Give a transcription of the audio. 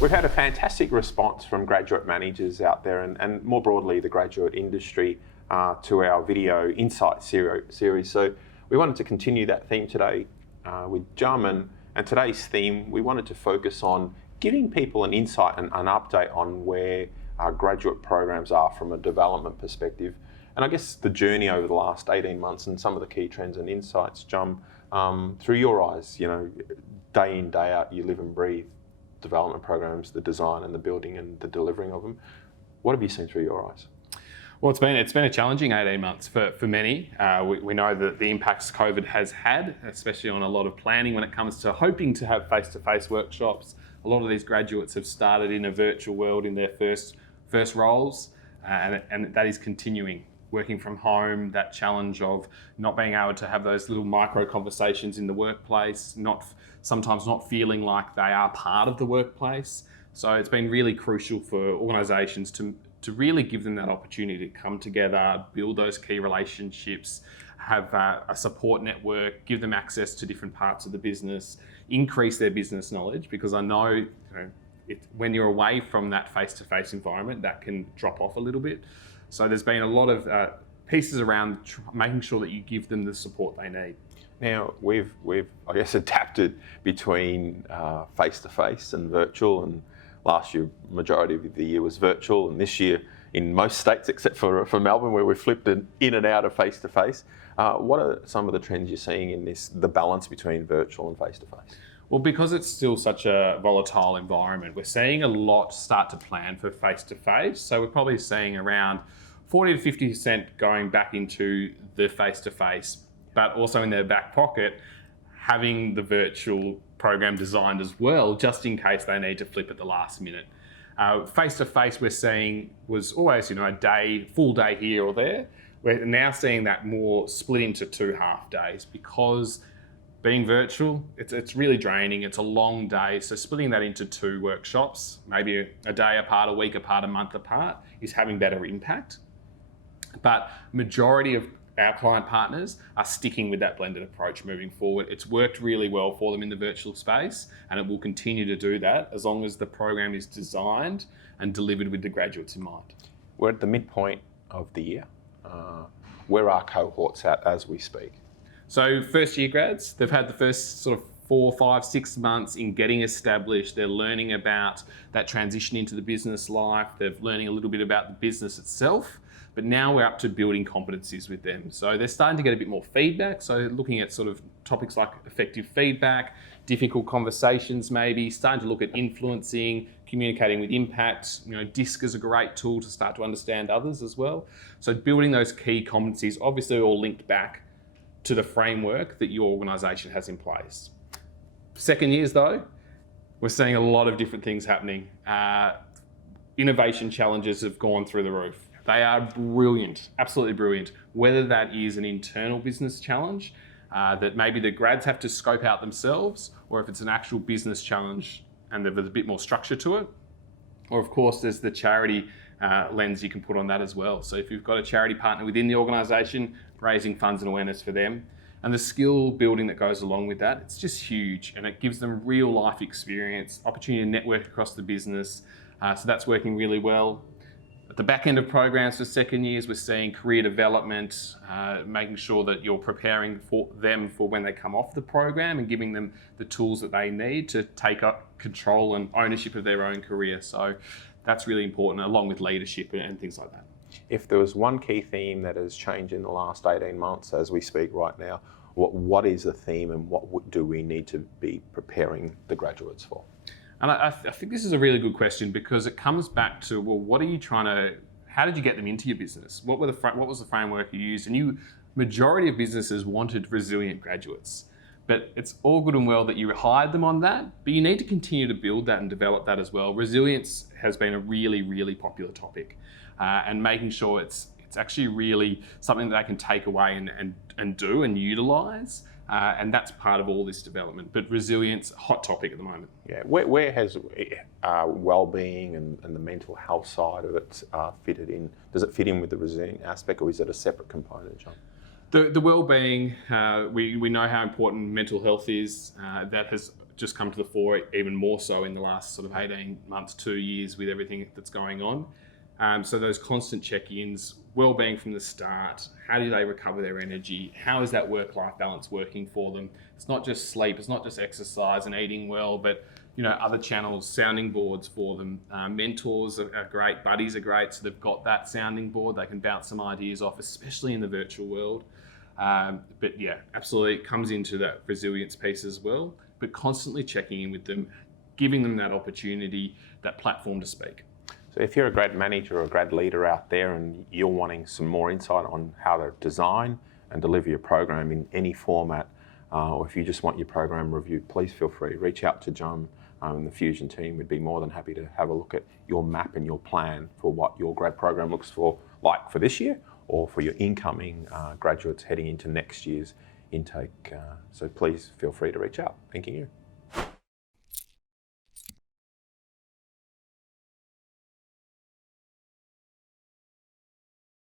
We've had a fantastic response from graduate managers out there and more broadly the graduate industry to our video insight series. So we wanted to continue that theme today with Jum, and today's theme we wanted to focus on giving people an insight and an update on where our graduate programs are from a development perspective. And I guess the journey over the last 18 months and some of the key trends and insights, Jum, through your eyes, day in, day out, you live and breathe development programs, the design and the building and the delivering of them. What have you seen through your eyes? Well, it's been a challenging 18 months for many. We know that the impacts COVID has had, especially on a lot of planning when it comes to hoping to have face-to-face workshops. A lot of these graduates have started in a virtual world in their first roles, and that is continuing. Working from home, that challenge of not being able to have those little micro conversations in the workplace, sometimes not feeling like they are part of the workplace. So it's been really crucial for organisations to really give them that opportunity to come together, build those key relationships, have a support network, give them access to different parts of the business, increase their business knowledge, because I know, when you're away from that face-to-face environment, that can drop off a little bit. So there's been a lot of pieces around making sure that you give them the support they need. Now, we've I guess, adapted between face-to-face and virtual, and last year, majority of the year was virtual, and this year, in most states, except for Melbourne, where we flipped in and out of face-to-face. What are some of the trends you're seeing in the balance between virtual and face-to-face? Well, because it's still such a volatile environment, we're seeing a lot start to plan for face-to-face. So we're probably seeing around 40 to 50% going back into the face-to-face, but also in their back pocket, having the virtual program designed as well, just in case they need to flip at the last minute. Face-to-face we're seeing was always, full day here or there. We're now seeing that more split into 2 half days, because being virtual, it's really draining. It's a long day. So splitting that into 2 workshops, maybe a day apart, a week apart, a month apart, is having better impact. But majority of our client partners are sticking with that blended approach moving forward. It's worked really well for them in the virtual space, and it will continue to do that as long as the program is designed and delivered with the graduates in mind. We're at the midpoint of the year. Where are cohorts at as we speak? So first year grads, they've had the first sort of 4, 5, 6 months in getting established. They're learning about that transition into the business life. They're learning a little bit about the business itself, but now we're up to building competencies with them. So they're starting to get a bit more feedback. So looking at sort of topics like effective feedback, difficult conversations maybe, starting to look at influencing, communicating with impact. DISC is a great tool to start to understand others as well. So building those key competencies, obviously all linked back to the framework that your organisation has in place. Second years though, we're seeing a lot of different things happening. Innovation challenges have gone through the roof. They are brilliant, absolutely brilliant. Whether that is an internal business challenge that maybe the grads have to scope out themselves, or if it's an actual business challenge and there's a bit more structure to it. Or of course, there's the charity lens you can put on that as well. So if you've got a charity partner within the organisation, raising funds and awareness for them, and the skill building that goes along with that, it's just huge, and it gives them real life experience, opportunity to network across the business. So that's working really well. At the back end of programs for second years, we're seeing career development, making sure that you're preparing for them for when they come off the program and giving them the tools that they need to take up control and ownership of their own career. So that's really important, along with leadership and things like that. If there was one key theme that has changed in the last 18 months as we speak right now, what is the theme, and what do we need to be preparing the graduates for? And I think this is a really good question, because it comes back to, what are you how did you get them into your business? What was the framework you used? And majority of businesses wanted resilient graduates. But it's all good and well that you hired them on that, but you need to continue to build that and develop that as well. Resilience has been a really, really popular topic, and making sure it's actually really something that they can take away and do and utilise. And that's part of all this development. But resilience, hot topic at the moment. Yeah, where has well-being and the mental health side of it fitted in? Does it fit in with the resilient aspect, or is it a separate component, John? The well-being, we know how important mental health is. That has just come to the fore even more so in the last sort of 18 months, 2 years with everything that's going on. So those constant check-ins, well-being from the start, how do they recover their energy? How is that work-life balance working for them? It's not just sleep, it's not just exercise and eating well, but other channels, sounding boards for them. Mentors are great, buddies are great, so they've got that sounding board, they can bounce some ideas off, especially in the virtual world. But yeah, absolutely, it comes into that resilience piece as well, but constantly checking in with them, giving them that opportunity, that platform to speak. So if you're a grad manager or a grad leader out there and you're wanting some more insight on how to design and deliver your program in any format, or if you just want your program reviewed, please feel free, reach out to John and the Fusion team. We'd be more than happy to have a look at your map and your plan for what your grad program looks like for this year, or for your incoming graduates heading into next year's intake. So please feel free to reach out. Thank you.